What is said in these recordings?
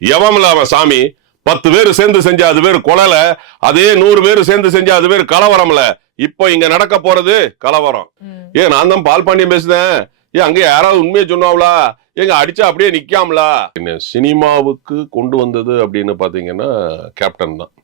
எவம்ல அவன் சாமி 10 பேர் சேர்ந்து செஞ்சா அது பேர் கொலல, அதே 100 பேர் சேர்ந்து செஞ்சா அது பேர் கலவரம்ல. இப்போ இங்க நடக்க போறது கலவரம். ஏன் நான் தான் பால் பாண்டியன் பேசுறேன். ஏன் அங்க யாராவது உண்மையை சொன்னாங்களா? எங்க அடிச்சா அப்படியே நிக்காமலா? சினிமாவுக்கு கொண்டு வந்தது அப்படின்னு பாத்தீங்கன்னா கேப்டன் தான்.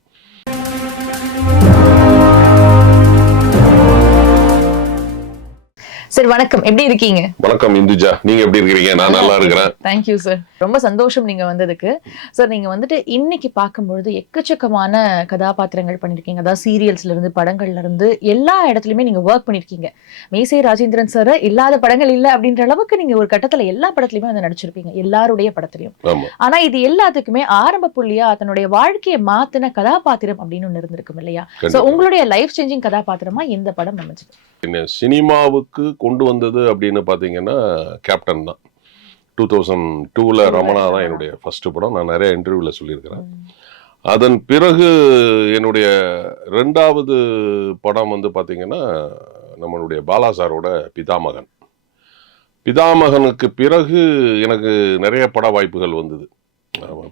சார் வணக்கம், எப்படி இருக்கீங்க? வணக்கம் இந்துஜா, நீங்க எப்படி இருக்கீங்க? நான் நல்லா இருக்கிறேன். தேங்க்யூ சார், ரொம்ப சந்தோஷம் நீங்க வந்ததுக்கு. சார் நீங்க வந்துட்டு இன்னைக்கு பார்க்கும்பொழுது எக்கச்சக்கமான கதாபாத்திரங்கள் பண்ணிருக்கீங்க. அதாவது சீரியல்ஸ்ல இருந்து படங்கள்ல இருந்து எல்லா இடத்துலயுமே நீங்க ஒர்க் பண்ணிருக்கீங்க. மீசை ராஜேந்திரன் சார் இல்லாத படங்கள் இல்ல அப்படின்ற அளவுக்கு நீங்க ஒரு கட்டத்துல எல்லா படத்துலயுமே வந்து நடிச்சிருப்பீங்க, எல்லாருடைய படத்துலயும். ஆனா இது எல்லாத்துக்குமே ஆரம்ப புள்ளியா தன்னுடைய வாழ்க்கையை மாத்தின கதாபாத்திரம் அப்படின்னு ஒண்ணு இருந்திருக்கும் இல்லையா? சோ உங்களுடைய லைஃப் சேஞ்சிங் கதாபாத்திரமா இந்த படம் அமைஞ்சது. சினிமாவுக்கு கொண்டு வந்தது அப்படின்னு பாத்தீங்கன்னா கேப்டன் தான். 2002ல ரமணா தான் என்னுடைய ஃபர்ஸ்ட் படம். நான் நிறைய இன்டர்வியூல சொல்லியிருக்கிறேன். அதன் பிறகு என்னுடைய 2வது படம் வந்து பாத்தீங்கன்னா நம்மளுடைய பாலா சாரோட பிதாமகன். பிதாமகனுக்கு பிறகு எனக்கு நிறைய பட வாய்ப்புகள் வந்தது.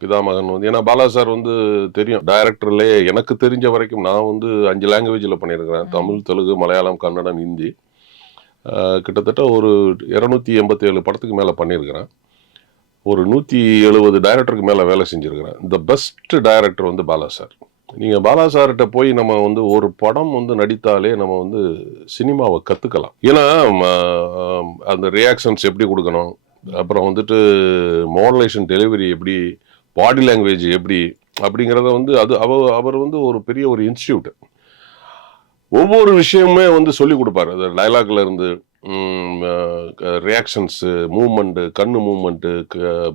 பிதாமகன் வந்து ஏன்னா பாலா சார் வந்து தெரியும் டைரக்டர்லயே எனக்கு தெரிஞ்ச வரைக்கும் நான் வந்து 5 லாங்குவேஜ்ல பண்ணியிருக்கிறேன். தமிழ், தெலுங்கு, மலையாளம், கன்னடம், ஹிந்தி. கிட்டத்தட்ட ஒரு 287 படத்துக்கு மேல பண்ணியிருக்கிறேன். ஒரு 170 டைரக்டருக்கு மேல வேலை செஞ்சிருக்கிறேன். இந்த பெஸ்ட் டைரக்டர் வந்து பாலா சார். நீங்க பாலா சார்கிட்ட போய் நம்ம வந்து ஒரு படம் வந்து நடித்தாலே நம்ம வந்து சினிமாவை கத்துக்கலாம். ஏன்னா அந்த ரியாக்ஷன்ஸ் எப்படி கொடுக்கணும், அப்புறம் வந்துட்டு மாடுலேஷன் டெலிவரி எப்படி, பாடி லாங்குவேஜ் எப்படி அப்படிங்கிறத வந்து அது அவர் வந்து ஒரு பெரிய ஒரு இன்ஸ்டியூட். ஒவ்வொரு விஷயமுமே வந்து சொல்லி கொடுப்பாரு. அது டைலாக்ல இருந்து ரியாக்ஷன்ஸ், மூவ்மெண்ட், கண்ணு மூவ்மெண்ட்,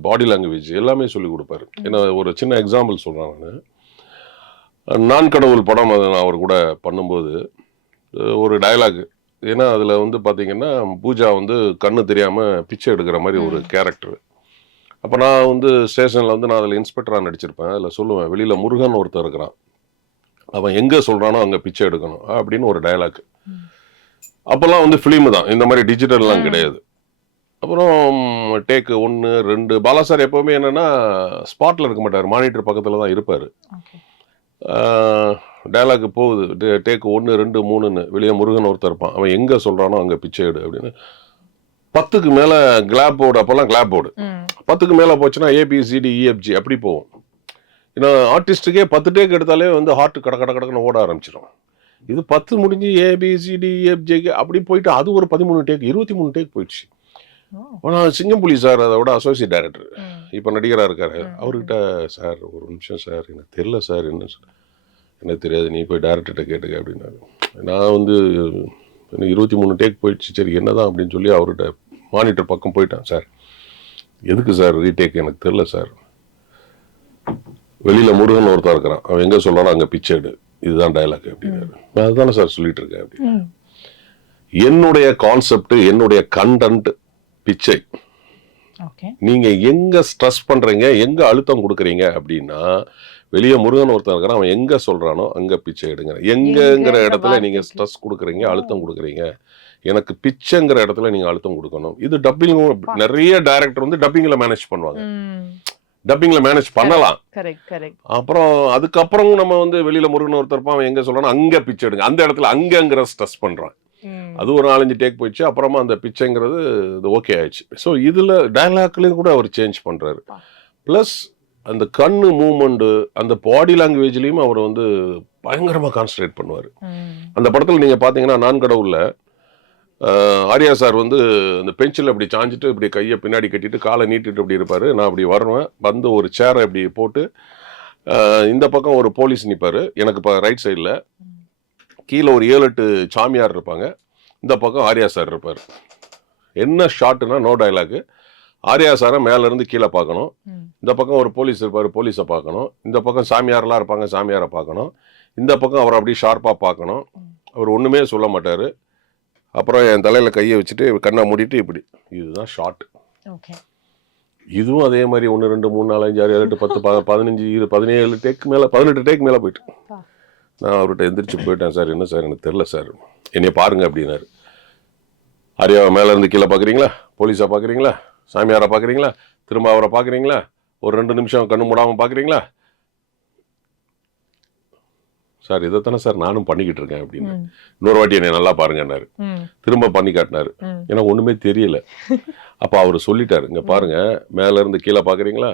பாடி லாங்குவேஜ் எல்லாமே சொல்லி கொடுப்பாரு. ஏன்னா ஒரு சின்ன எக்ஸாம்பிள் சொல்றேன். நான் கடவுள் படம் அதை நான் அவர் கூட பண்ணும்போது ஒரு டைலாக், ஏன்னா அதுல வந்து பாத்தீங்கன்னா பூஜா வந்து கண்ணு தெரியாம பிச்சை எடுக்கிற மாதிரி ஒரு கேரக்டர். அப்ப நான் வந்து ஸ்டேஷன்ல வந்து நான் அதுல இன்ஸ்பெக்டரா நடிச்சிருப்பேன். அதுல சொல்லுவேன், வெளியில முருகன் ஒருத்தர் இருக்கிறான், அவன் எங்க சொல்றானோ அங்க பிச்சை எடுக்கணும் அப்படின்னு ஒரு டைலாக். அப்பெல்லாம் வந்து பிலிம் தான், இந்த மாதிரி டிஜிட்டல்லாம் கிடையாது. அப்புறம் டேக் 1, 2 பாலா சார் எப்பவுமே என்னன்னா ஸ்பாட்ல இருக்க மாட்டார், மானிட்டர் பக்கத்துல தான் இருப்பாரு. டைலாக் போகுது, டேக் 1, 2, 3ன்னு வெளியே முருகன் ஒருத்தர் இருப்பான், அவன் எங்க சொல்றானோ அங்க பிச்சை எடு அப்படின்னு. 10க்கு மேல கிளாப் போர்டு, அப்பெல்லாம் கிளாப் போர்டு 10க்கு மேல போச்சுன்னா ABCDEFG அப்படி போகும். ஏன்னா ஆர்டிஸ்டுக்கே 10 டேக் எடுத்தாலே வந்து ஹார்ட் கட கட கடக்குன்னு ஓட ஆரம்பிச்சிடும். இது 10 முடிஞ்சு ABCDEFG அப்படி போயிட்டு அது ஒரு 13 டேக், 23 டேக் போயிடுச்சு. ஆனால் சிங்கம்புலி சார் அதோட அசோசியேட் டைரக்டர், இப்போ நடிகராக இருக்காரு, அவர்கிட்ட சார் ஒரு நிமிஷம் சார் எனக்கு தெரியல சார், என்ன சார் எனக்கு தெரியாது, நீ போய் டைரக்டர்கிட்ட கேட்டுக்க அப்படின்னாரு. நான் வந்து எனக்கு 23 டேக் போயிடுச்சு, சரி என்னதான் அப்படின்னு சொல்லி அவர்கிட்ட மானிட்டர் பக்கம் போயிட்டேன். சார் எதுக்கு சார் ரீடேக், எனக்கு தெரியல சார், வெளியில முருகன் ஒருத்தர் இருக்கிறான், அவன் எங்க சொல்றானோ அங்க பிச்சை எடு, இதுதான் டைலாக் அப்படின்னாரு. நான் அதுதானே சார் சொல்லிட்டு இருக்கேன் அப்படின்னு. என்னுடைய கான்செப்ட், என்னுடைய கண்டென்ட் பிச்சை. நீங்க எங்க ஸ்ட்ரெஸ் பண்றீங்க, எங்க அழுத்தம் கொடுக்குறீங்க அப்படின்னா வெளியே முருகன் ஒருத்தர் இருக்கிறான், அவன் எங்க சொல்றானோ அங்க பிச்சை எடுங்க. எங்கங்கிற இடத்துல நீங்க ஸ்ட்ரெஸ் கொடுக்குறீங்க, அழுத்தம் கொடுக்குறீங்க. எனக்கு பிச்சைங்கிற இடத்துல நீங்க அழுத்தம் கொடுக்கணும். இது டப்பிங், நிறைய டைரக்டர் வந்து டப்பிங்ல மேனேஜ் பண்ணுவாங்க, டப்பிங்ல மேனேஜ் பண்ணலாம். அப்புறம் அதுக்கப்புறம் நம்ம வந்து வெளியில முருகன் ஒருத்தர் இருப்பான், அவன் எங்க சொல்றானோ அங்க பிச்சை எடுங்க, அந்த இடத்துல அங்கங்கிற ஸ்ட்ரெஸ் பண்றான். அது ஒரு 4-5 டேக் போயிடுச்சு. அப்புறமா அந்த பிச்சைங்கிறது இது ஓகே ஆயிடுச்சு. ஸோ இதுல டைலாக்லயும் கூட அவர் சேஞ்ச் பண்றாரு. பிளஸ் அந்த கண்ணு மூவ்மெண்ட், அந்த பாடி லாங்குவேஜ்லயும் அவர் வந்து பயங்கரமா கான்சன்ட்ரேட் பண்ணுவாரு. அந்த படத்துல நீங்க பாத்தீங்கன்னா நான் கடவுள்ல ஆர்யா சார் வந்து அந்த பெஞ்சில் அப்படி சாஞ்சிட்டு இப்படி கையை பின்னாடி கட்டிட்டு காலை நீட்டிட்டு அப்படி இருப்பாரு. நான் அப்படி வருவேன், வந்து ஒரு சேரை அப்படி போட்டு இந்த பக்கம் ஒரு போலீஸ் நிற்பாரு, எனக்கு இப்போ ரைட் சைடில் கீழே ஒரு 7-8 சாமியார் இருப்பாங்க, இந்த பக்கம் ஆர்யா சார் இருப்பார். என்ன ஷார்ட்னா நோ டைலாக், ஆர்யா சாரை மேல இருந்து கீழே பார்க்கணும், இந்த பக்கம் ஒரு போலீஸ் இருப்பாரு, போலீஸை பார்க்கணும், இந்த பக்கம் சாமியாரெல்லாம் இருப்பாங்க, சாமியாரை பார்க்கணும், இந்த பக்கம் அவர் அப்படி ஷார்ப்பா பார்க்கணும். அவர் ஒண்ணுமே சொல்ல மாட்டாரு. அப்புறம் என் தலையில கையை வச்சுட்டு கண்ணை மூடிட்டு இப்படி, இதுதான் ஷார்ட். இதுவும் அதே மாதிரி 1 2 3 4 5 6 7 8 10 15 20 17 டேக் மேல 18 டேக் மேல போயிட்டு நான் அவர்கிட்ட எந்திரிச்சு போயிட்டேன். சார் என்ன சார் எனக்கு தெரியல சார், என்னைய பாருங்க அப்படின்னாரு. ஆர்யாவை மேல இருந்து கீழே பாக்குறீங்களா, போலீஸா பாக்குறீங்களா, சாமியாரை பாக்குறீங்களா, திரும்ப அவரை பாக்குறீங்களா, ஒரு 2 நிமிஷம் கண்ணு மூடாமல் பார்க்குறீங்களா? சார் இதைத்தானே சார் நானும் பண்ணிக்கிட்டு இருக்கேன் அப்படின்னு. இன்னொரு வாட்டி என்னை நல்லா பாருங்கன்னாரு. திரும்ப பண்ணி காட்டினாரு. எனக்கு ஒன்றுமே தெரியல. அப்போ அவர் சொல்லிட்டாரு, இங்கே பாருங்க, மேல இருந்து கீழே பார்க்குறீங்களா,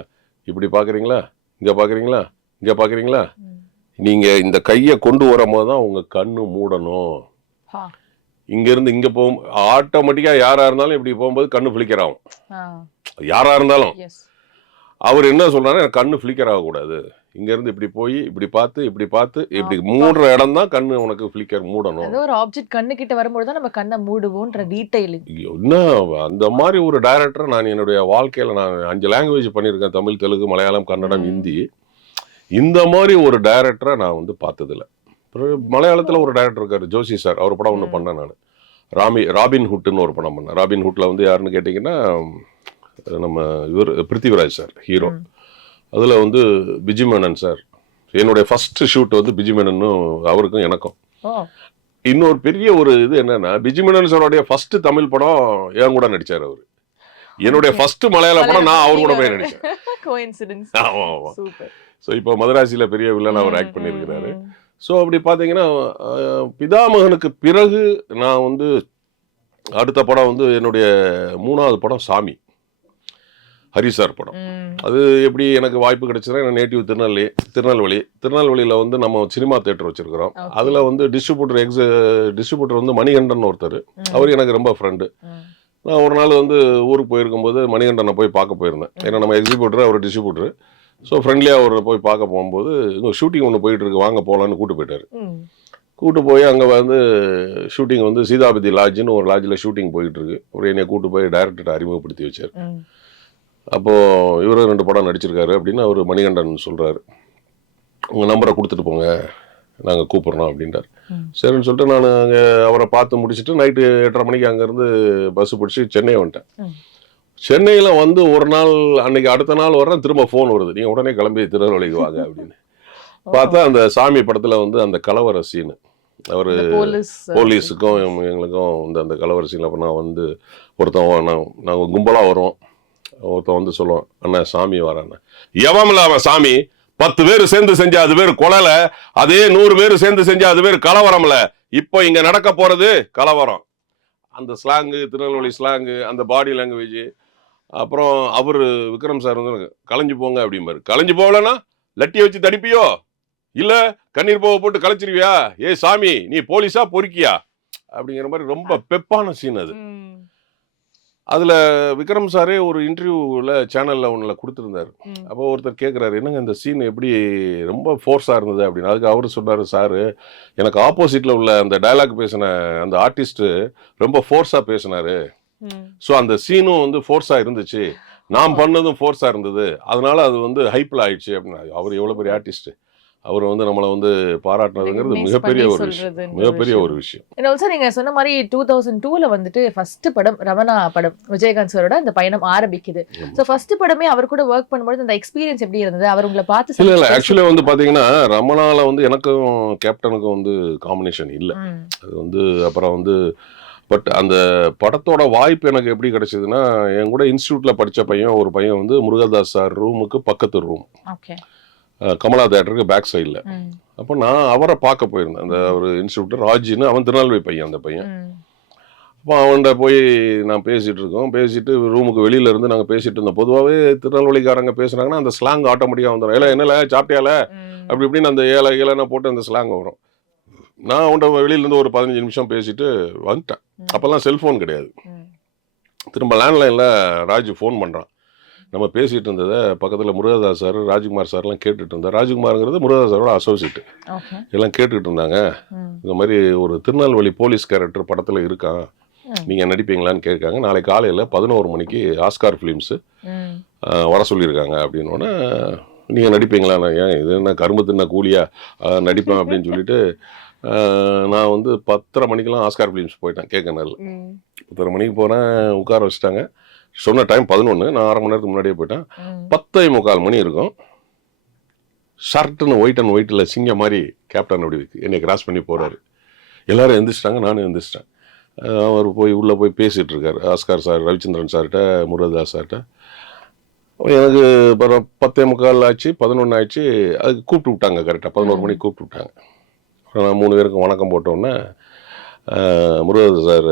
இப்படி பார்க்குறீங்களா, இங்கே பார்க்குறீங்களா, இங்கே பார்க்குறீங்களா, நீங்கள் இந்த கையை கொண்டு வரும்போது தான் உங்கள் கண்ணு மூடணும். இங்கேருந்து இங்கே போகும் ஆட்டோமேட்டிக்காக யாராக இருந்தாலும் இப்படி போகும்போது கண்ணு ஃபிளிக்கர் ஆகும். யாராக இருந்தாலும் அவர் என்ன சொல்றாரு, எனக்கு கண்ணு ஃபிளிக்கர் ஆகக்கூடாது, இங்கேருந்து இப்படி போய் இப்படி பார்த்து இப்படி மூடுற இடம் தான் கண்ணு உனக்கு ஃபிளிக்கர் மூடணும். ஒரு ஆப்ஜெக்ட் கண்ணு கிட்ட வரும்போது தான் நம்ம கண்ணை மூடுவோன்ற டீடைலிங். இன்னும் அந்த மாதிரி ஒரு டைரக்டர் நான் என்னுடைய வாழ்க்கையில் நான் 5 லாங்குவேஜ் பண்ணியிருக்கேன், தமிழ், தெலுங்கு, மலையாளம், கன்னடம், ஹிந்தி. இந்த மாதிரி ஒரு டைரக்டரை நான் வந்து பார்த்ததில்ல. மலையாளத்தில் ஒரு டைரக்டர் இருக்காரு, ஜோஷி சார், அவர் படம் ஒன்று பண்ணேன் நான். ராபின் ஹுட்னு ஒரு படம் பண்ணேன். ராபின் ஹுட்ல வந்து யாருன்னு கேட்டிங்கன்னா நம்ம இவர் பிருத்திவிராஜ் சார் ஹீரோ. அதில் வந்து பிஜி மேனன் சார். என்னுடைய ஃபர்ஸ்ட் ஷூட் வந்து பிஜி மேனனும் அவருக்கும் எனக்கும். இன்னொரு பெரிய ஒரு இது என்னன்னா, பிஜி மேனன் சாரோடைய ஃபர்ஸ்ட் தமிழ் படம் என் கூட நடிச்சார் அவர். என்னுடைய ஃபர்ஸ்ட் மலையாள படம் நான் அவர் கூட போய் நடிச்சேன். ஆமாம். ஸோ இப்போ மதராசியில் பெரிய வில்லன் அவர் ஆக்ட் பண்ணியிருக்கிறாரு. ஸோ அப்படி பார்த்தீங்கன்னா பிதாமகனுக்கு பிறகு நான் வந்து அடுத்த படம் வந்து என்னுடைய 3வது படம் சாமி, ஹரிசார் படம். அது எப்படி எனக்கு வாய்ப்பு கிடைச்சதுன்னா, என் நேட்டிவ் திருநெல்வேலியில் வந்து நம்ம சினிமா தேட்டர் வச்சிருக்கிறோம். அதில் வந்து டிஸ்ட்ரிபியூட்டர் வந்து மணிகண்டன் ஒருத்தர், அவர் எனக்கு ரொம்ப ஃப்ரெண்டு. நான் ஒரு நாள் வந்து ஊருக்கு போயிருக்கும்போது மணிகண்டனை போய் பார்க்க போயிருந்தேன். ஏன்னா நம்ம எக்ஸிபியூட்டர், அவர் டிஸ்ட்ரிபியூட்டர். ஸோ ஃப்ரெண்ட்லியாக அவர் போய் பார்க்க போகும்போது இங்கே ஷூட்டிங் ஒன்று போயிட்டு இருக்கு, வாங்க போகலான்னு கூப்பிட்டு போயிட்டார். கூப்பிட்டு போய் அங்கே வந்து ஷூட்டிங் வந்து சீதாபதி லாட்ஜ்னு ஒரு லாட்ஜில் ஷூட்டிங் போயிட்டு இருக்கு. அவர் என்னை கூப்பிட்டு போய் டைரக்டர்கிட்ட அறிமுகப்படுத்தி வச்சார். அப்போது இவரு 2 படம் நடிச்சிருக்காரு அப்படின்னு அவர் மணிகண்டன் சொல்கிறாரு. உங்கள் நம்பரை கொடுத்துட்டு போங்க, நாங்கள் கூப்பிட்றோம் அப்படின்றார். சரின்னு சொல்லிட்டு நான் அங்கே அவரை பார்த்து முடிச்சுட்டு நைட்டு 8:30 மணிக்கு அங்கேருந்து பஸ்ஸு பிடிச்சி சென்னை வந்துட்டேன். சென்னையில் வந்து ஒரு நாள் அன்னைக்கு அடுத்த நாள் வர்றேன், திரும்ப ஃபோன் வருது, நீங்கள் உடனே கிளம்பி திருநெல்வேலிக்கு வாங்க அப்படின்னு. பார்த்தா அந்த சாமி படத்தில் வந்து அந்த கலவர சீனு, அவர் போலீஸுக்கும் எங்களுக்கும் இந்த அந்த கலவர சீன். அப்போ நான் வந்து நாங்கள் கும்பலாக வருவோம், ஒருத்தன் வந்து சொல்லுவான், அண்ணா சாமி வராண்ணா. எவமில்ல அவன் சாமி, 10 பேர் சேர்ந்து செஞ்சா அது பேர் கொலைல, அதே 100 பேர் சேர்ந்து செஞ்சா அது பேர் கலவரம்ல. இப்போ இங்க நடக்க போறது கலவரம். அந்த ஸ்லாங்கு, திருநெல்வேலி ஸ்லாங்கு, அந்த பாடி லாங்குவேஜ். அப்புறம் அவர் விக்ரம் சார் வந்து கலைஞ்சு போங்க அப்படிம்பாரு. கலைஞ்சு போகலன்னா லட்டியை வச்சு தடிப்பியோ, இல்ல கண்ணீர் போக போட்டு கலைச்சிருவியா, ஏ சாமி நீ போலீஸா பொறுக்கியா அப்படிங்கிற மாதிரி ரொம்ப பெப்பான சீன் அது. அதில் விக்ரம் சாரே ஒரு இன்டர்வியூவில் சேனலில் ஒன்றில் கொடுத்துருந்தாரு. அப்போ ஒருத்தர் கேட்குறாரு, என்னங்க இந்த சீன் எப்படி ரொம்ப ஃபோர்ஸாக இருந்தது அப்படின்னு. அதுக்கு அவர் சொன்னார், சார் எனக்கு ஆப்போசிட்டில் உள்ள அந்த டயலாக் பேசின அந்த ஆர்டிஸ்ட்டு ரொம்ப ஃபோர்ஸாக பேசினார். ஸோ அந்த சீனும் வந்து ஃபோர்ஸாக இருந்துச்சு, நான் பண்ணதும் ஃபோர்ஸாக இருந்தது, அதனால அது வந்து ஹைப்பில் ஆயிடுச்சு அப்படின்னா. அவர் எவ்வளோ பெரிய ஆர்டிஸ்ட்டு, அவர் வந்து நம்மளை வந்து பாராட்டினதுங்கிறது மிகப்பெரிய ஒரு விஷயம். நீங்க சொன்ன மாதிரி 2002ல வந்துட்டு ஃபர்ஸ்ட் படம் ரமணா படம் விஜயகாந்த் சாரோட அந்த பயணம் ஆரம்பிக்குது. சோ ஃபர்ஸ்ட் படமே அவர் கூட ஒர்க் பண்ணும்போது அந்த எக்ஸ்பீரியன்ஸ் எப்படி இருந்தது? அவர் உங்களை பார்த்து இல்ல ஆக்சுவலி வந்து பாத்தீங்கன்னா ரமணால வந்து எனக்கும் கேப்டனுக்கும் வந்து காம்பினேஷன் இல்லை. அது வந்து அப்புறம் வந்து பட் அந்த படத்தோட வாய்ப்பு எனக்கு எப்படி கிடைச்சதுன்னா, என் கூட இன்ஸ்டியூட்ல படிச்ச ஒரு பையன் வந்து முருகதாஸ் சார் ரூமுக்கு பக்கத்து ரூம், கமலா தேட்டருக்கு பேக் சைடில். அப்போ நான் அவரை பார்க்க போயிருந்தேன். அந்த ஒரு இன்ஸ்டியூட்டர் ராஜின்னு, அவன் திருநெல்வேலி பையன் அந்த பையன். அப்போ அவன்கிட்ட போய் நான் பேசிட்டு ரூமுக்கு வெளியில இருந்து நாங்கள் பேசிட்டு இருந்தோம். பொதுவாகவே திருநெல்வேலிக்காரங்க பேசுனாங்கன்னா அந்த ஸ்லாங் ஆட்டோமேட்டிக்காக வந்துடும். ஏல என்னல சாப்பிட்டியால அப்படி இப்படின்னு அந்த ஏழை போட்டு அந்த ஸ்லாங் வரும். நான் அவன்கிட்ட வெளியிலேருந்து ஒரு 15 நிமிஷம் பேசிட்டு வந்துட்டேன். அப்போல்லாம் செல்ஃபோன் கிடையாது. திரும்ப லேண்ட்லைனில் ராஜு ஃபோன் பண்ணுறான். நம்ம பேசிகிட்டு இருந்ததை பக்கத்தில் முருகதாஸ் சார், ராஜ்குமார் சார்லாம் கேட்டுட்டு இருந்தார். ராஜ்குமாருங்கிறது முருகதாஸ் சாரோட அசோசியேட்டு. எல்லாம் கேட்டுக்கிட்டு இருந்தாங்க. இந்த மாதிரி ஒரு திருநெல்வேலி போலீஸ் கேரக்டர் படத்தில் இருக்கான், நீங்கள் நடிப்பீங்களான்னு கேட்காங்க. நாளைக்கு காலையில் 11 மணிக்கு ஆஸ்கார் ஃபிலிம்ஸு வர சொல்லியிருக்காங்க அப்படின்னோடனே, நீங்கள் நடிப்பீங்களா? ஏன் இது என்ன கரும்பு தின்ன கூலியா, நடிப்பேன் அப்படின்னு சொல்லிட்டு நான் வந்து 10:30 மணிக்கெல்லாம் ஆஸ்கார் ஃபிலிம்ஸ் போயிட்டேன். கேட்கனால 10:30 மணிக்கு போகிறேன், உட்கார வச்சுட்டாங்க. சொன்ன டைம் 11, நான் 1/2 மணி நேரத்துக்கு முன்னாடியே போயிட்டேன். 10:45 மணி இருக்கும். ஷர்ட்டுன்னு ஒயிட் அண்ட் ஒயிட்டில் சிங்க மாதிரி கேப்டன் அப்படி என்னை கிராஸ் பண்ணி போகிறாரு. எல்லோரும் எழுந்திரிச்சிட்டாங்க, நானும் எழுந்திரிச்சிட்டேன். அவர் உள்ளே போய் பேசிகிட்டு இருக்காரு ஆஸ்கார் சார், ரவிச்சந்திரன் சார்கிட்ட, முருகதாஸ் சார்கிட்ட. எனக்கு அப்புறம் 10:45 ஆச்சு, 11 ஆயிடுச்சு. அதுக்கு கூப்பிட்டு விட்டாங்க கரெக்டாக 11 மணிக்கு கூப்பிட்டு விட்டாங்க. அப்புறம் நான் 3 பேருக்கும் வணக்கம் போட்டோன்னே, முருகதாஸ் சார்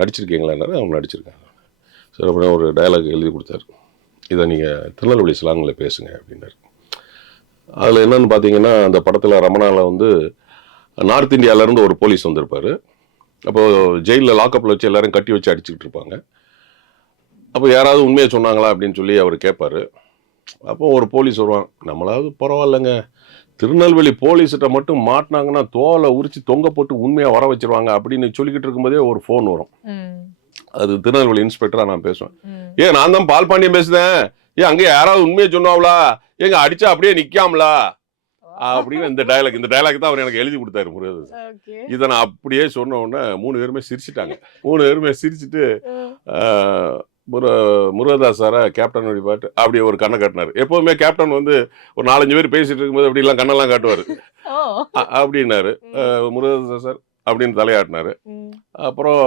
நடிச்சிருக்கீங்களான்னாரு. அவங்க நடிச்சிருக்காங்க சார். அப்புறம் ஒரு டயலாக் எழுதி கொடுத்தாரு. இதை நீங்கள் திருநெல்வேலி ஸ்லாங்கில் பேசுங்க அப்படின்னாரு. அதில் என்னன்னு பார்த்தீங்கன்னா, அந்த படத்தில் ரமணாவில் வந்து நார்த் இந்தியாவிலேருந்து ஒரு போலீஸ் வந்திருப்பார். அப்போது ஜெயிலில் லாக்கப்பில் வச்சு எல்லாரும் கட்டி வச்சு அடிச்சுக்கிட்டு இருப்பாங்க. அப்போ யாராவது உண்மையை சொன்னாங்களா அப்படின்னு சொல்லி அவர் கேட்பார். அப்போ ஒரு போலீஸ் வருவான், நம்மளாவது பரவாயில்லைங்க, திருநெல்வேலி போலீஸ்கிட்ட மட்டும் மாட்டினாங்கன்னா தோலை உரிச்சு தொங்க போட்டு உண்மையாக வர வச்சிருவாங்க அப்படின்னு சொல்லிக்கிட்டு இருக்கும்போதே ஒரு ஃபோன் வரும். அது திருநெல்வேலி இன்ஸ்பெக்டராக நான் பேசுவேன். ஏன் நான் தான் பால் பாண்டியன் பேசுறேன், ஏன் அங்கே யாராவது உண்மையை சொன்னாங்களா, எங்க அடிச்சா அப்படியே நிக்காமலா அப்படின்னு இந்த டயலாக் தான் அவர் எனக்கு எழுதி கொடுத்தாரு முருகதாஸ். இதை நான் அப்படியே சொன்ன உடனே 3 பேருமே சிரிச்சிட்டாங்க. 3 பேருமே சிரிச்சுட்டு முருகதாஸ் சாரை கேப்டன் அப்படி பாட்டு அப்படியே ஒரு கண்ணை காட்டினாரு. எப்போதுமே கேப்டன் வந்து ஒரு 4-5 பேர் பேசிட்டு இருக்கும்போது அப்படிலாம் கண்ணெல்லாம் காட்டுவார். அப்படின்னாரு முருகதாஸ் சார் அப்படின்னு தலையாட்டினாரு. அப்புறம்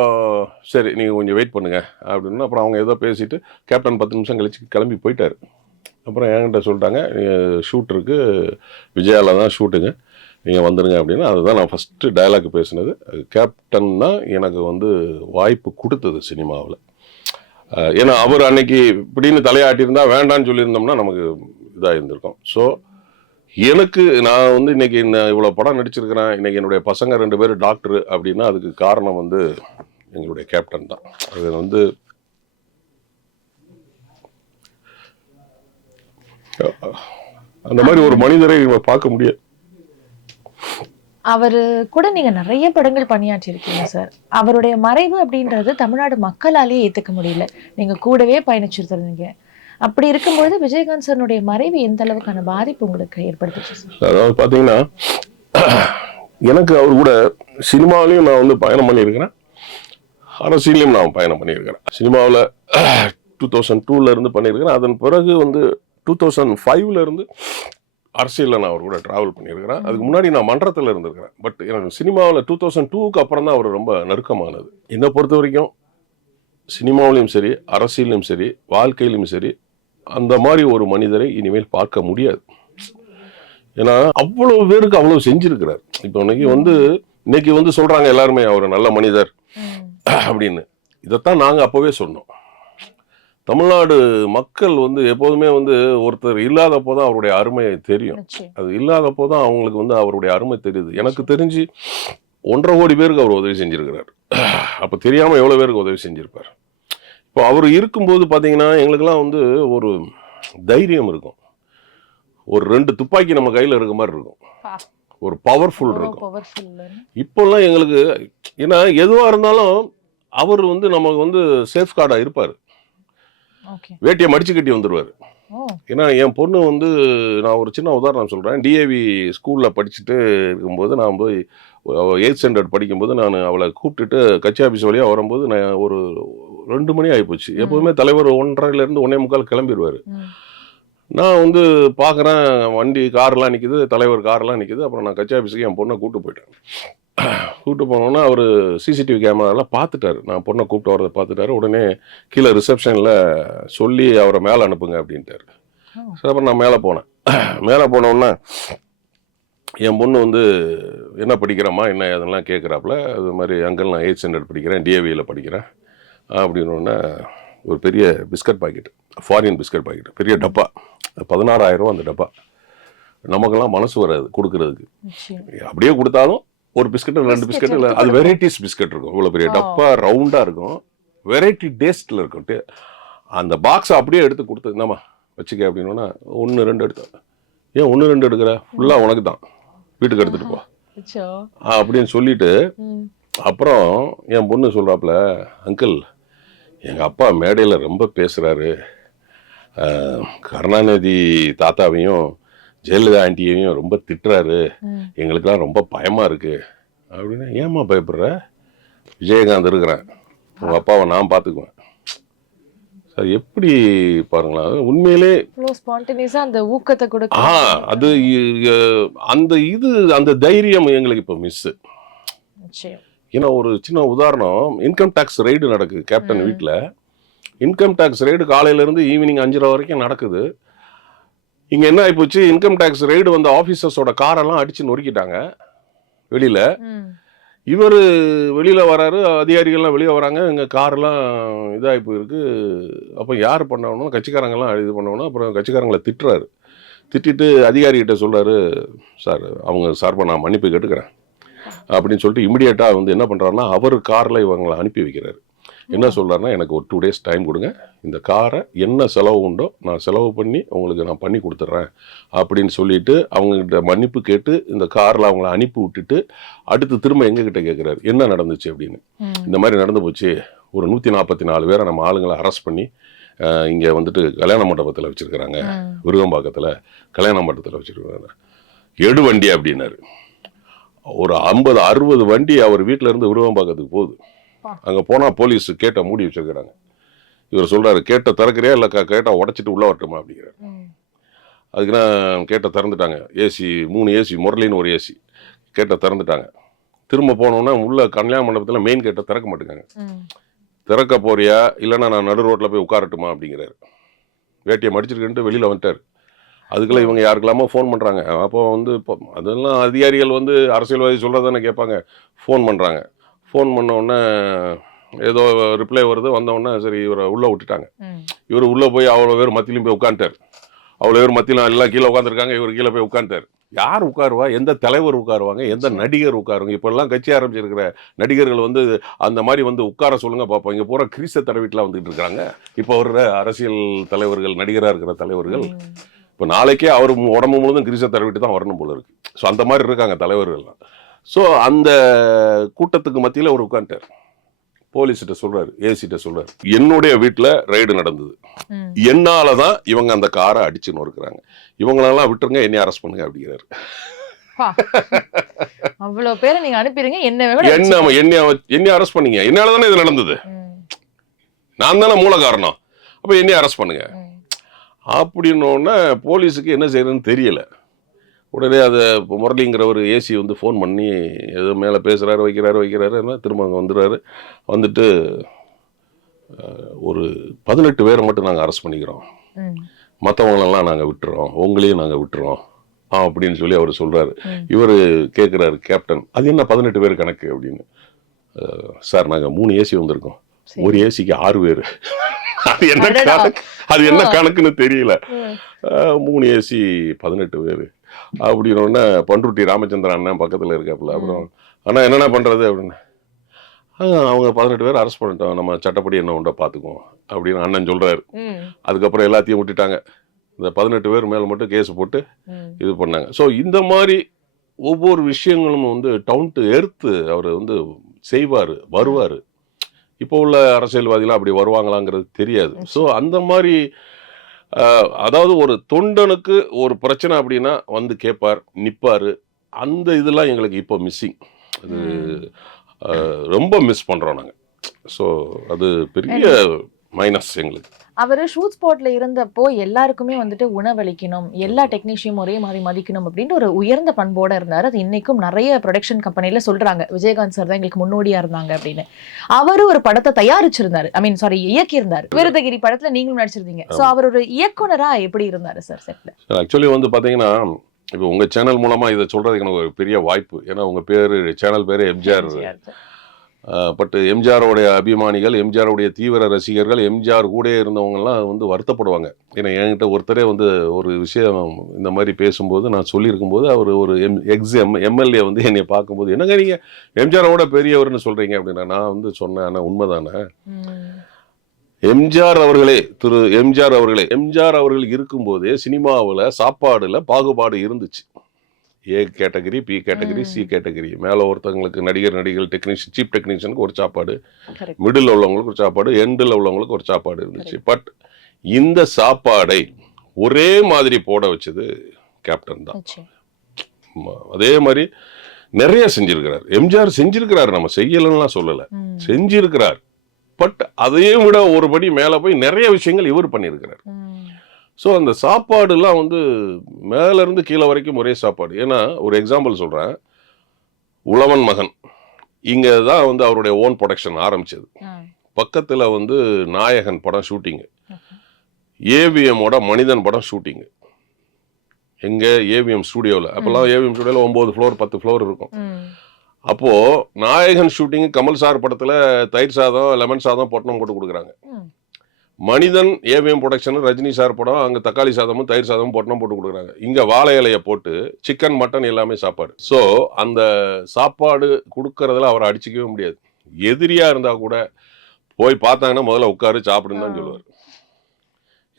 சரி நீங்கள் கொஞ்சம் வெயிட் பண்ணுங்க அப்படின்னு அப்புறம் அவங்க ஏதோ பேசிட்டு கேப்டன் 10 நிமிஷம் கழிச்சு கிளம்பி போயிட்டாரு. அப்புறம் என்கிட்ட சொல்லிட்டாங்க, ஷூட் இருக்கு, விஜயாவில் தான் ஷூட்டுங்க, நீங்கள் வந்துடுங்க அப்படின்னு. அதுதான் நான் ஃபஸ்ட்டு டயலாக் பேசினது. கேப்டன் தான் எனக்கு வந்து வாய்ப்பு கொடுத்தது சினிமாவில். ஏன்னா அவர் அன்னைக்கு இப்படின்னு தலையாட்டியிருந்தா வேண்டான்னு சொல்லியிருந்தோம்னா நமக்கு இதாக இருந்திருக்கும். ஸோ எனக்கு நான் வந்து இன்னைக்கு இவ்வளோ படம் நடிச்சிருக்கிறேன், இன்னைக்கு என்னுடைய பசங்க 2 பேர் டாக்டரு அப்படின்னா அதுக்கு காரணம் வந்து எங்களுடைய கேப்டன் தான். அது வந்து அந்த மாதிரி ஒரு மனிதரை பார்க்க முடியாது. அவரு கூட நீங்க நிறைய படங்கள் பணியாற்றி இருக்கீங்க சார். அவருடைய மறைவு அப்படின்றது தமிழ்நாடு மக்களாலேயே ஏத்துக்க முடியல. நீங்க கூடவே பயணிச்சிருந்தீங்க. அப்படி இருக்கும்போது விஜயகாந்த் சாருடைய மறைவு எந்த அளவுக்கான பாதிப்பு உங்களுக்கு ஏற்படுத்துச்சு சார்? அதாவது பாத்தீங்கன்னா, எனக்கு அவர் கூட சினிமாவிலையும் நான் வந்து பயணம் பண்ணியிருக்கிறேன், அரசியலையும் நான் பயணம் பண்ணியிருக்கிறேன். சினிமாவில் 2002 இருந்து பண்ணியிருக்கிறேன். அதன் பிறகு வந்து 2005 இருந்து அரசியலில் நான் அவர் கூட ட்ராவல் பண்ணியிருக்கிறேன். அதுக்கு முன்னாடி நான் மன்றத்தில் இருந்திருக்கிறேன். பட் எனக்கு சினிமாவில் 2002க்கு அப்புறம் தான் அவர் ரொம்ப நெருக்கமானது. என்னை பொறுத்த வரைக்கும் சினிமாவிலையும் சரி, அரசியலையும் சரி, வாழ்க்கையிலும் சரி, அந்த மாதிரி ஒரு மனிதரை இனிமேல் பார்க்க முடியாது. ஏன்னா அவ்வளவு பேருக்கு அவ்வளவு செஞ்சிருக்கிறார். இப்போ இன்னைக்கு வந்து சொல்றாங்க எல்லாருமே அவர் நல்ல மனிதர் அப்படின்னு. இதைத்தான் நாங்கள் அப்போவே சொன்னோம். தமிழ்நாடு மக்கள் வந்து எப்போதுமே வந்து ஒருத்தர் இல்லாதப்போ தான் அவருடைய அருமை தெரியும். அது இல்லாதப்போ தான் அவங்களுக்கு வந்து அவருடைய அருமை தெரியுது. எனக்கு தெரிஞ்சு 1.5 கோடி பேருக்கு அவர் உதவி செஞ்சிருக்கிறார். அப்போ தெரியாமல் எவ்வளோ பேருக்கு உதவி செஞ்சிருப்பார். இப்போ அவர் இருக்கும்போது பார்த்தீங்கன்னா எங்களுக்கெல்லாம் வந்து ஒரு தைரியம் இருக்கும். ஒரு 2 துப்பாக்கி நம்ம கையில் இருக்க மாதிரி இருக்கும். ஒரு பவர்ஃபுல் இருக்கும். இப்போல்லாம் எங்களுக்கு ஏன்னா எதுவாக இருந்தாலும் அவர் வந்து நமக்கு வந்து சேஃப் கார்டாக இருப்பார். வேட்டியை மடிச்சு கட்டி வந்துடுவார். ஏன்னா என் பொண்ணு வந்து நான் ஒரு சின்ன உதாரணம் சொல்கிறேன். டிஏவி ஸ்கூலில் படிச்சுட்டு இருக்கும்போது நான் போய் 8th ஸ்டாண்டர்ட் படிக்கும்போது நான் அவளை கூப்பிட்டுட்டு கட்சி ஆஃபீஸ் வழியாக வரும்போது நான் ஒரு 2 மணி ஆகிப்போச்சு. எப்போதுமே தலைவர் 1:30 1:45 கிளம்பிடுவார். நான் வந்து பார்க்குறேன் வண்டி கார்லாம் நிற்கிது, தலைவர் கார்லாம் நிற்கிது. அப்புறம் நான் கட்சி ஆஃபீஸுக்கு என் பொண்ணை கூப்பிட்டு போயிட்டேன். கூப்பிட்டு போனோன்னா அவர் சிசிடிவி கேமராலாம் பார்த்துட்டாரு. நான் பொண்ணை கூப்பிட்டு வரதை பார்த்துட்டாரு. உடனே கீழே ரிசப்ஷனில் சொல்லி அவரை மேலே அனுப்புங்க அப்படின்ட்டாரு. சரி, அப்புறம் நான் மேலே போனேன். மேலே போனோன்னா என் பொண்ணு வந்து என்ன படிக்கிறேம்மா என்ன அதெல்லாம் கேட்குறாப்புல. அது மாதிரி அங்கிள் நான் 8th ஸ்டாண்டர்ட் படிக்கிறேன், டிஏவியில் படிக்கிறேன் அப்படின்னோடனே ஒரு பெரிய biscuit packet, foreign biscuit packet, பெரிய டப்பா, 16,000 அந்த டப்பா. நமக்கெல்லாம் மனசு வராது கொடுக்கறதுக்கு. அப்படியே கொடுத்தாலும் ஒரு பிஸ்கட் 2 பிஸ்கட் இல்லை, அது வெரைட்டிஸ் பிஸ்கட் இருக்கும். இவ்வளோ பெரிய டப்பா ரவுண்டாக இருக்கும், வெரைட்டி டேஸ்ட்டில் இருக்கும். அந்த பாக்ஸை அப்படியே எடுத்து கொடுத்து என்னம்மா வச்சுக்க அப்படின்னா 1 2 எடுத்தேன். ஏன் 1 2 எடுக்கிற, ஃபுல்லாக உனக்கு தான், வீட்டுக்கு எடுத்துகிட்டு போ அப்படின்னு சொல்லிட்டு அப்புறம் என் பொண்ணு சொல்கிறாப்புல, அங்கிள் எங்கள் அப்பா மேடையில் ரொம்ப பேசுகிறாரு, கருணாநிதி தாத்தாவையும் ஜெயலலிதா ஆண்டியையும் ரொம்ப திட்டுறாரு, எங்களுக்கெல்லாம் ரொம்ப பயமாக இருக்குது அப்படின்னா. ஏம்மா பயப்படுற, விஜயகாந்த் இருக்கிறேன், உங்கள் அப்பாவை நான் பார்த்துக்குவேன் சார். எப்படி பாருங்களா, உண்மையிலே அந்த ஊக்கத்தை கொடுக்க அது அந்த தைரியம் எங்களுக்கு இப்போ மிஸ்ஸு. ஏன்னா ஒரு சின்ன உதாரணம், இன்கம் டேக்ஸ் ரைடு நடக்குது கேப்டன் வீட்டில். இன்கம் டேக்ஸ் ரெய்டு காலையிலேருந்து ஈவினிங் 5:30 வரைக்கும் நடக்குது. இங்கே என்ன ஆகிப்போச்சு, இன்கம் டேக்ஸ் ரெய்டு வந்த ஆஃபீஸர்ஸோட காரெல்லாம் அடித்து நொறுக்கிட்டாங்க வெளியில். இவர் வெளியில் வராரு, அதிகாரிகள்லாம் வெளியே வராங்க, எங்கள் காரெல்லாம் இதாகி போயிருக்கு. அப்போ யார் பண்ணணும், கட்சிக்காரங்கெல்லாம் இது பண்ணணும். அப்புறம் கட்சிக்காரங்களை திட்டிட்டு அதிகாரிகிட்ட சொல்கிறாரு, சார் அவங்க சார்பாக நான் மன்னிப்பு கேட்டுக்கிறேன் அப்படின்னு சொல்லிட்டு இமிடியேட்டாக வந்து என்ன பண்ணுறாருன்னா அவர் காரில் இவங்களை அனுப்பி வைக்கிறாரு. என்ன சொல்கிறாருன்னா, எனக்கு ஒரு 2 days டைம் கொடுங்க, இந்த காரை என்ன செலவு உண்டோ நான் செலவு பண்ணி உங்களுக்கு நான் பண்ணி கொடுத்துட்றேன் அப்படின்னு சொல்லிட்டு அவங்ககிட்ட மன்னிப்பு கேட்டு இந்த காரில் அவங்கள அனுப்பி விட்டுட்டு அடுத்து திரும்ப எங்ககிட்ட கேட்குறாரு என்ன நடந்துச்சு அப்படின்னு. இந்த மாதிரி நடந்து போச்சு, ஒரு 144 பேரை நம்ம ஆளுங்களை அரெஸ்ட் பண்ணி இங்கே வந்துட்டு கல்யாண மண்டபத்தில் வச்சுருக்கிறாங்க, விருகம்பாக்கத்தில் கல்யாண மண்டபத்தில் வச்சுருக்காங்க, எடு வண்டி அப்படின்னாரு. ஒரு 50-60 வண்டி அவர் வீட்டில் இருந்து விருகம்பாக்கத்துக்கு போகுது. அங்கே போனால் போலீஸ் கேட்டை மூடி வச்சிருக்கிறாங்க. இவர் சொல்கிறாரு, கேட்டை திறக்கிறியா இல்லை கேட்டை உடச்சிட்டு உள்ளே வரட்டுமா அப்படிங்கிறார். அதுக்குன்னா கேட்டை திறந்துட்டாங்க. ஏசி 3 ஏசி, முரளின்னு ஒரு ஏசி, கேட்டை திறந்துட்டாங்க. திரும்ப போனோன்னா உள்ள கல்யாண மண்டபத்தில் மெயின் கேட்டை திறக்க மாட்டேங்காங்க. திறக்க போறியா இல்லைன்னா நான் நடு ரோட்டில் போய் உட்காரட்டுமா அப்படிங்கிறாரு. வேட்டியை மடிச்சிருக்கேன்ட்டு வெளியில் வந்துட்டார். அதுக்குள்ள இவங்க யாருக்கெல்லாமோ ஃபோன் பண்ணுறாங்க. அப்போ வந்து இப்போ அதெல்லாம் அதிகாரிகள் வந்து அரசியல்வாதி சொல்கிறதானே கேட்பாங்க. ஃபோன் பண்ணுறாங்க. ஃபோன் பண்ணோடனே ஏதோ ரிப்ளை வருது. வந்தோடனே சரி இவரை உள்ளே விட்டுட்டாங்க. இவர் உள்ளே போய் அவ்வளோ பேர் மத்தியிலும் போய் உட்காந்துட்டார். அவ்வளோ பேர் மத்தியில் எல்லாம் கீழே உட்காந்துருக்காங்க. இவர் கீழே போய் உட்காந்துட்டார். யார் உட்காருவா, எந்த தலைவர் உட்காருவாங்க, எந்த நடிகர் உட்காருவாங்க? இப்போல்லாம் கட்சி ஆரம்பிச்சிருக்கிற நடிகர்கள் வந்து அந்த மாதிரி வந்து உட்கார சொல்லுங்க பார்ப்போம். இங்கே பூரா கிரீச தடவிட்டுலாம் வந்துட்டு இருக்காங்க. இப்போ வர்ற அரசியல் தலைவர்கள், நடிகராக இருக்கிற தலைவர்கள் இப்போ நாளைக்கே அவர் உடம்பு முழுதும் கிரீச தடவிட்டு தான் வரணும் போல இருக்கு. ஸோ அந்த மாதிரி இருக்காங்க தலைவர்கள்லாம். ஸோ அந்த கூட்டத்துக்கு மத்தியில் அவர் உட்காந்துட்டார். போலீஸ்கிட்ட சொல்றாரு, ஏசிட்ட சொல்றாரு, என்னுடைய வீட்டில் ரைடு நடந்தது, என்னால தான் இவங்க அந்த காரை அடிச்சு நொறுக்குறாங்க, இவங்களெல்லாம் விட்டுருங்க, என்னை அரெஸ்ட் பண்ணுங்க அப்படிங்கிறாரு. அவ்வளவு பேரை நீங்க அனுப்பிடுங்க, என்னை அரெஸ்ட் பண்ணீங்க, என்னால தானே இது நடந்தது, நான் தானே மூல காரணம், அப்ப என்னை அரெஸ்ட் பண்ணுங்க அப்படின்னோடனே போலீஸுக்கு என்ன செய்யறதுன்னு தெரியல. உடனே அதை முரளிங்கிற ஒரு ஏசி வந்து ஃபோன் பண்ணி ஏதோ மேலே பேசுகிறாரு, வைக்கிறாரு, திரும்ப அங்கே வந்துடுறாரு. வந்துட்டு ஒரு 18 பேரை மட்டும் நாங்கள் அரெஸ்ட் பண்ணிக்கிறோம், மற்றவங்களெல்லாம் நாங்கள் விட்டுறோம், உங்களையும் நாங்கள் விட்டுறோம் அப்படின்னு சொல்லி அவர் சொல்கிறாரு. இவர் கேட்குறாரு, கேப்டன் அது என்ன 18 பேர் கணக்கு அப்படின்னு. சார் நாங்கள் 3 ஏசி வந்திருக்கோம், ஒரு ஏசிக்கு 6 பேர், அது என்ன கணக்குன்னு தெரியல, 3 ஏசி 18 பேர் அப்படின்னோடனே பண்ருட்டி ராமச்சந்திரன் அண்ணன் பக்கத்தில் இருக்காப்புல. அப்புறம் அண்ணா என்னென்ன பண்ணுறது அப்படின்னு. அவங்க 18 பேர் அரெஸ்ட் பண்ணிட்டோம், நம்ம சட்டப்படி என்ன உண்டோ பார்த்துக்குவோம் அப்படின்னு அண்ணன் சொல்கிறாரு. அதுக்கப்புறம் எல்லாத்தையும் விட்டுட்டாங்க. இந்த 18 பேர் மேலே மட்டும் கேஸ் போட்டு இது பண்ணாங்க. ஸோ இந்த மாதிரி ஒவ்வொரு விஷயங்களும் வந்து டவுன் டு எர்த்து அவர் வந்து செய்வார், வருவார். இப்போ உள்ள அரசியல்வாதிகள் அப்படி வருவாங்களாங்கிறது தெரியாது. ஸோ அந்த மாதிரி அதாவது ஒரு தொண்டனுக்கு ஒரு பிரச்சனை அப்படின்னா வந்து கேட்பார், நிற்பார். அந்த இதெல்லாம் எங்களுக்கு இப்போ மிஸ்ஸிங். அது ரொம்ப மிஸ் பண்ணுறோம் நாங்கள். ஸோ அது பெரிய மைனஸ் எங்களுக்கு. அவர் ஷூட் ஸ்பாட்ல இருந்தப்போ எல்லாருக்குமே வந்துட்டு உணவளிக்கணும், எல்லா டெக்னீஷியனும் ஒரே மாதிரி மதிக்கணும் அப்படின்ட்டு ஒரு உயர்ந்த பண்போட இருந்தார். அது இன்னைக்கும் நிறைய ப்ரொடக்ஷன் கம்பெனில சொல்றாங்க, விஜயகாந்த் சார் தான் எங்களுக்கு முன்னோடியா இருந்தாங்க அப்படின்னு. அவரு ஒரு படத்தை தயாரிச்சிருந்தாரு, இயக்கியிருந்தாரு. விருதகிரி படத்துல நீங்களும் நடிச்சிருந்தீங்க. ஸோ அவர் ஒரு இயக்குனரா எப்படி இருந்தாரு சார் செட்ல? ஆக்சுவலி வந்து பாத்தீங்கன்னா, இப்போ உங்க சேனல் மூலமா இதை சொல்றதுக்கு எனக்கு ஒரு பெரிய வாய்ப்பு. ஏன்னா உங்க பேரு, சேனல் பேரு எம்ஜிஆர். பட் எம்ஜிஆருடைய அபிமானிகள், எம்ஜிஆருடைய தீவிர ரசிகர்கள், எம்ஜிஆர் கூட இருந்தவங்கலாம் வந்து வருத்தப்படுவாங்க. ஏன்னா என்கிட்ட ஒருத்தரே வந்து ஒரு விஷயம் இந்த மாதிரி பேசும்போது நான் சொல்லியிருக்கும்போது அவர் ஒரு எம்எல்ஏ வந்து என்னை பார்க்கும்போது, என்னங்க நீங்கள் எம்ஜிஆரோட பெரியவர்னு சொல்கிறீங்க அப்படின்னா, நான் வந்து சொன்னேன், ஆனால் உண்மைதானே, எம்ஜிஆர் அவர்களே, திரு எம்ஜிஆர் அவர்களே, எம்ஜிஆர் அவர்கள் இருக்கும்போதே சினிமாவில் சாப்பாடில் பாகுபாடு இருந்துச்சு. A category, B category, C category. மேலே ஒருத்தவங்களுக்கு நடிகர்கள், டெக்னீஷியன், சீப் டெக்னீஷியனுக்கு ஒரு சாப்பாடு, மிடில் உள்ளவங்களுக்கு ஒரு சாப்பாடு, எண்டில் உள்ளவங்களுக்கு ஒரு சாப்பாடு இருந்துச்சு. பட் இந்த சாப்பாடை ஒரே மாதிரி போட வச்சது கேப்டன் தான். அதே மாதிரி நிறைய செஞ்சிருக்கிறார் எம்ஜிஆர், செஞ்சிருக்கிறார், நம்ம செய்யலன்னா சொல்லலை, செஞ்சிருக்கிறார். பட் அதையும் விட ஒரு படி மேலே போய் நிறைய விஷயங்கள் இவர் பண்ணியிருக்கிறார். ஸோ அந்த சாப்பாடுலாம் வந்து மேலேருந்து கீழே வரைக்கும் ஒரே சாப்பாடு. ஏன்னா ஒரு எக்ஸாம்பிள் சொல்கிறேன், உழவன் மகன் இங்கே தான் வந்து அவருடைய ஓன் ப்ரொடக்ஷன் ஆரம்பிச்சது. பக்கத்துல வந்து நாயகன் படம் ஷூட்டிங்கு, ஏவிஎம்மோட மனிதன் படம் ஷூட்டிங்கு. எங்க ஏவிஎம் ஸ்டுடியோவில். அப்போல்லாம் ஏவிஎம் ஸ்டுடியோவில் 9 ஃப்ளோர் 10 ஃப்ளோர் இருக்கும். அப்போ நாயகன் ஷூட்டிங் கமல் சார் படத்துல தயிர் சாதம் லெமன் சாதம் பொட்டணம் போட்டு கொடுக்குறாங்க. மனிதன் ஏவிஎம் ப்ரொடக்ஷன் ரஜினி சார் படம் அங்க தக்காளி சாதமும் தயிர் சாதமும் பொட்டணம் போட்டு கொடுக்குறாங்க. இங்க வாழை இலையை போட்டு சிக்கன் மட்டன் எல்லாமே சாப்பாடு. ஸோ அந்த சாப்பாடு கொடுக்கறதுல அவரை அடிச்சுக்கவே முடியாது. எதிரியா இருந்தா கூட போய் பார்த்தாங்கன்னா முதல்ல உட்காரு சாப்பிடுன்னு தான் சொல்லுவார்.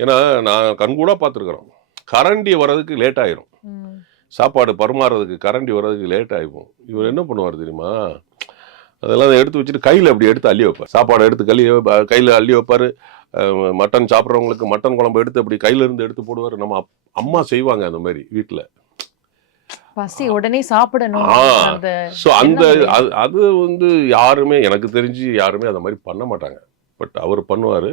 ஏன்னா நான் கண்கூட பார்த்துருக்குறோம். கரண்டி வர்றதுக்கு லேட் ஆயிரும், சாப்பாடு பரிமாறதுக்கு கரண்டி வர்றதுக்கு லேட் ஆகிடும். இவர் என்ன பண்ணுவார் தெரியுமா, அதெல்லாம் எடுத்து வச்சுட்டு கையில் அப்படி எடுத்து அள்ளி வைப்பார். சாப்பாடு எடுத்து கையில் அள்ளி வைப்பார். மட்டன் சாப்பிட்றவங்களுக்கு மட்டன் குழம்பு எடுத்து அப்படி கையில இருந்து எடுத்து போடுவார். நம்ம அம்மா செய்வாங்க அந்த மாதிரி வீட்டில். பசி உடனே சாப்பிடணும். ஸோ அந்த அது வந்து யாருமே எனக்கு தெரிஞ்சு யாருமே அந்த மாதிரி பண்ண மாட்டாங்க. பட் அவர் பண்ணுவார்.